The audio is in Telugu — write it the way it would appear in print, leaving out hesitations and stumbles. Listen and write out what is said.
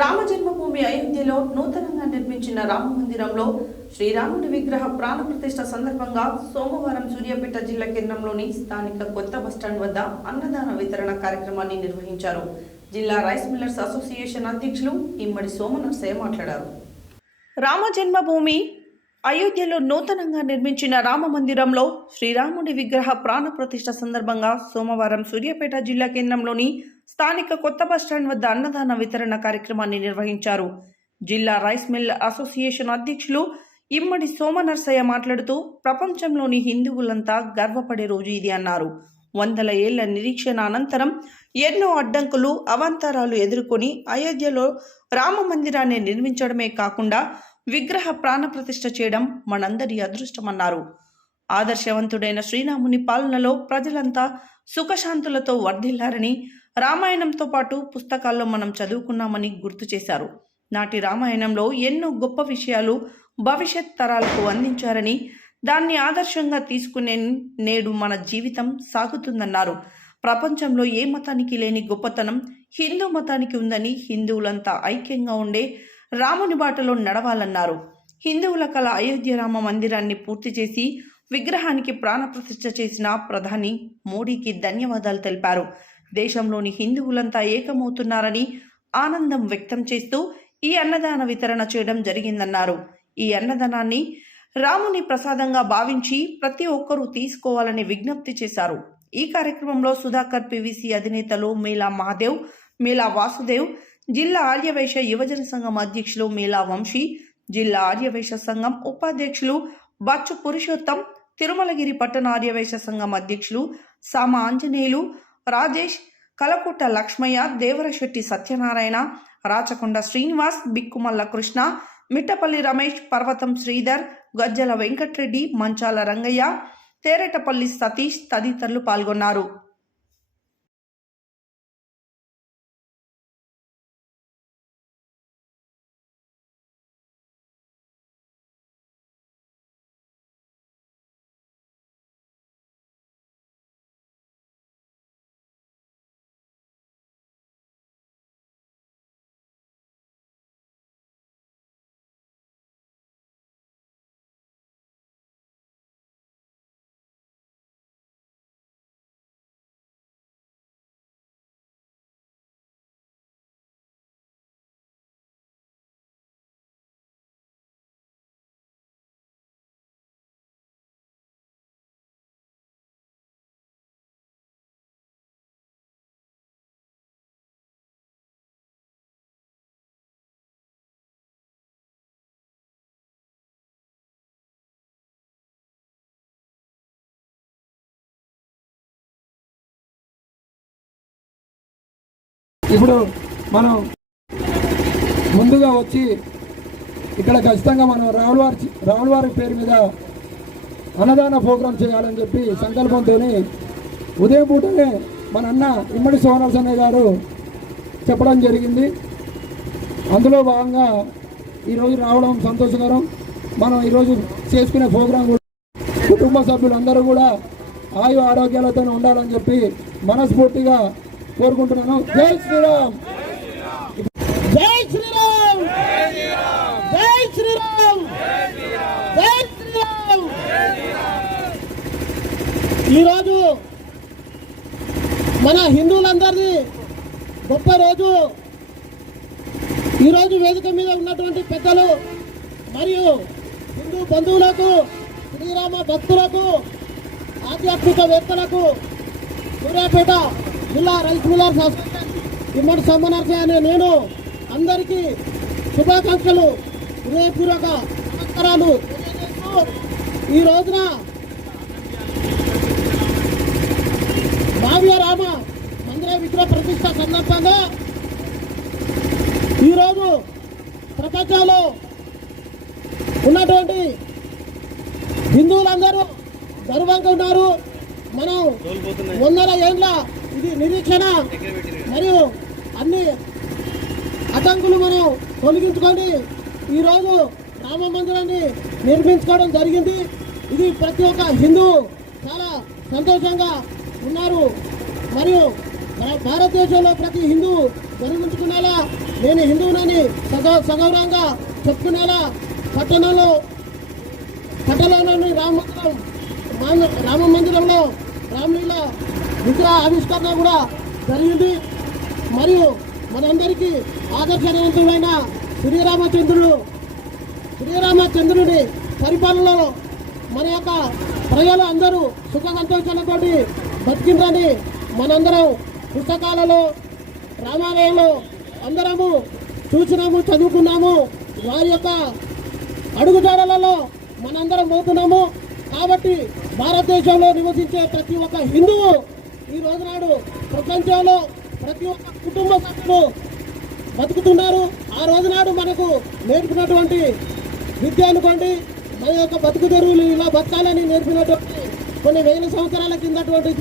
రామ జన్మభూమి అయోధ్యలో నూతనంగా నిర్మించిన రామ మందిరంలో శ్రీరాముడి విగ్రహ ప్రాణ ప్రతిష్ఠ సందర్భంగా సోమవారం సూర్యాపేట జిల్లా కేంద్రంలోని స్థానిక కొత్త బస్టాండ్ వద్ద అన్నదాన వితరణ కార్యక్రమాన్ని నిర్వహించారు. జిల్లా రైస్ మిల్లర్స్ అసోసియేషన్ అధ్యక్షులు ఇమ్మడి సోమనర్సయ్య మాట్లాడారు. రామ జన్మభూమి అయోధ్యలో నూతనంగా నిర్మించిన రామ మందిరంలో శ్రీరాముడి విగ్రహ ప్రాణ ప్రతిష్ఠ సందర్భంగా సోమవారం సూర్యాపేట జిల్లా కేంద్రంలోని స్థానిక కొత్త బస్టాండ్ వద్ద అన్నదాన వితరణ కార్యక్రమాన్ని నిర్వహించారు. జిల్లా రైస్ మిల్ అసోసియేషన్ అధ్యక్షులు ఇమ్మడి సోమనర్సయ్య మాట్లాడుతూ ప్రపంచంలోని హిందువులంతా గర్వపడే రోజు ఇది అన్నారు. 100 ఏళ్ల నిరీక్షణ అనంతరం ఎన్నో అడ్డంకులు అవాంతరాలు ఎదుర్కొని అయోధ్యలో రామ మందిరాన్ని నిర్మించడమే కాకుండా విగ్రహ ప్రాణ ప్రతిష్ఠ చేయడం మనందరి అదృష్టమన్నారు. ఆదర్శవంతుడైన శ్రీరాముని పాలనలో ప్రజలంతా సుఖశాంతులతో వర్ధిల్లారని, రామాయణంతో పాటు పుస్తకాల్లో మనం చదువుకున్నామని గుర్తు చేశారు. నాటి రామాయణంలో ఎన్నో గొప్ప విషయాలు భవిష్యత్ తరాలకు అందించారని, దాన్ని ఆదర్శంగా తీసుకునే నేడు మన జీవితం సాగుతుందన్నారు. ప్రపంచంలో ఏ మతానికి లేని గొప్పతనం హిందూ మతానికి ఉందని, హిందువులంతా ఐక్యంగా ఉండే రాముని బాటలో నడవాలన్నారు. హిందువుల కళ అయోధ్య రామ మందిరాన్ని పూర్తి చేసి విగ్రహానికి ప్రాణప్రతిష్ఠ చేసిన ప్రధాని మోడీకి ధన్యవాదాలు తెలిపారు. దేశంలోని హిందువులంతా ఏకమవుతున్నారని ఆనందం వ్యక్తం చేస్తూ ఈ అన్నదాన వితరణ చేయడం జరిగిందన్నారు. ఈ అన్నదానాన్ని రాముని ప్రసాదంగా భావించి ప్రతి ఒక్కరూ తీసుకోవాలని విజ్ఞప్తి చేశారు. ఈ కార్యక్రమంలో సుధాకర్ పివిసి అధినేతలు మేళా మహాదేవ్, మేళా వాసుదేవ్, జిల్లా ఆర్యవైశ్య యువజన సంఘం అధ్యక్షులు మేళా వంశీ, జిల్లా ఆర్యవైశ్య సంఘం ఉపాధ్యక్షులు బచ్చు పురుషోత్తం, తిరుమలగిరి పట్టణ ఆర్యవైశ్య సంఘం అధ్యక్షులు సామ ఆంజనేయులు, రాజేష్, కలకోట లక్ష్మయ్య, దేవరశెట్టి సత్యనారాయణ, రాచకొండ శ్రీనివాస్, బిక్కుమల్ల కృష్ణ, మిట్టపల్లి రమేష్, పర్వతం శ్రీధర్, గజ్జల వెంకట్రెడ్డి, మంచాల రంగయ్య, తేరేటపల్లి సతీష్ తదితరులు పాల్గొన్నారు. ఇప్పుడు మనం ముందుగా వచ్చి ఇక్కడ ఖచ్చితంగా మనం రాములవారి పేరు మీద అన్నదాన ప్రోగ్రాం చేయాలని చెప్పి సంకల్పంతో ఉదయం పూటనే మన అన్న ఇమ్మడి సోమనర్సయ్య గారు చెప్పడం జరిగింది. అందులో భాగంగా ఈరోజు రావడం సంతోషకరం. మనం ఈరోజు చేసుకునే ప్రోగ్రాం కూడా కుటుంబ సభ్యులందరూ కూడా ఆయు ఆరోగ్యాలతో ఉండాలని చెప్పి మనస్ఫూర్తిగా కోరుకుంటున్నాను. జై శ్రీరామ్, జై శ్రీరామ్, జై శ్రీరామ్, జై శ్రీరామ్. ఈరోజు మన హిందువులందరిది గొప్ప రోజు. ఈరోజు వేదిక మీద ఉన్నటువంటి పెద్దలు మరియు హిందూ బంధువులకు, శ్రీరామ భక్తులకు, ఆధ్యాత్మికవేత్తలకు, సూర్యాపేట జిల్లా రైస్ మిల్లర్స్ ఇమ్మడి సోమనర్సయ్య అనే నేను అందరికీ శుభాకాంక్షలు, హృదయపూర్వక నమస్కారాలు తెలియజేస్తూ ఈ రోజున భావ్య రామ మందిర విగ్రహ ప్రతిష్ట సందర్భంగా ఈరోజు ప్రపంచంలో ఉన్నటువంటి హిందువులందరూ గర్వంగా ఉన్నారు. మనం 100 ఏళ్ళ ఇది నిరీక్షణ మరియు అన్ని అడ్డంకులు మనం తొలగించుకొని ఈరోజు రామ మందిరాన్ని నిర్మించుకోవడం జరిగింది. ఇది ప్రతి ఒక్క హిందూ చాలా సంతోషంగా ఉన్నారు. మరియు భారతదేశంలో ప్రతి హిందూ గర్వించుకునేలా నేను హిందువునని సగౌరవంగా చెప్పుకునేలా పట్టణంలోని రామ మందిరంలో రామలీల విగ్రహ ఆవిష్కరణ కూడా జరిగింది. మరియు మనందరికీ ఆదర్శవంతుడైన శ్రీరామచంద్రుడి పరిపాలనలో మన యొక్క ప్రజలు అందరూ సుఖ సంతోషాలతో బతికిందని మనందరం పుస్తకాలలో రామాలయంలో అందరము చూసినాము, చదువుకున్నాము. వారి యొక్క అడుగుజాడలలో మనందరం పోతున్నాము. కాబట్టి భారతదేశంలో నివసించే ప్రతి ఒక్క హిందువు ఈ రోజునాడు ప్రపంచంలో ప్రతి ఒక్క కుటుంబ సభ్యులు బతుకుతున్నారు. ఆ రోజునాడు మనకు నేర్పినటువంటి విద్య అనుకోండి, మన యొక్క బతుకు తెరువులు ఇలా బతకాలని నేర్పినటువంటి కొన్ని వేల సంవత్సరాల కిందటువంటి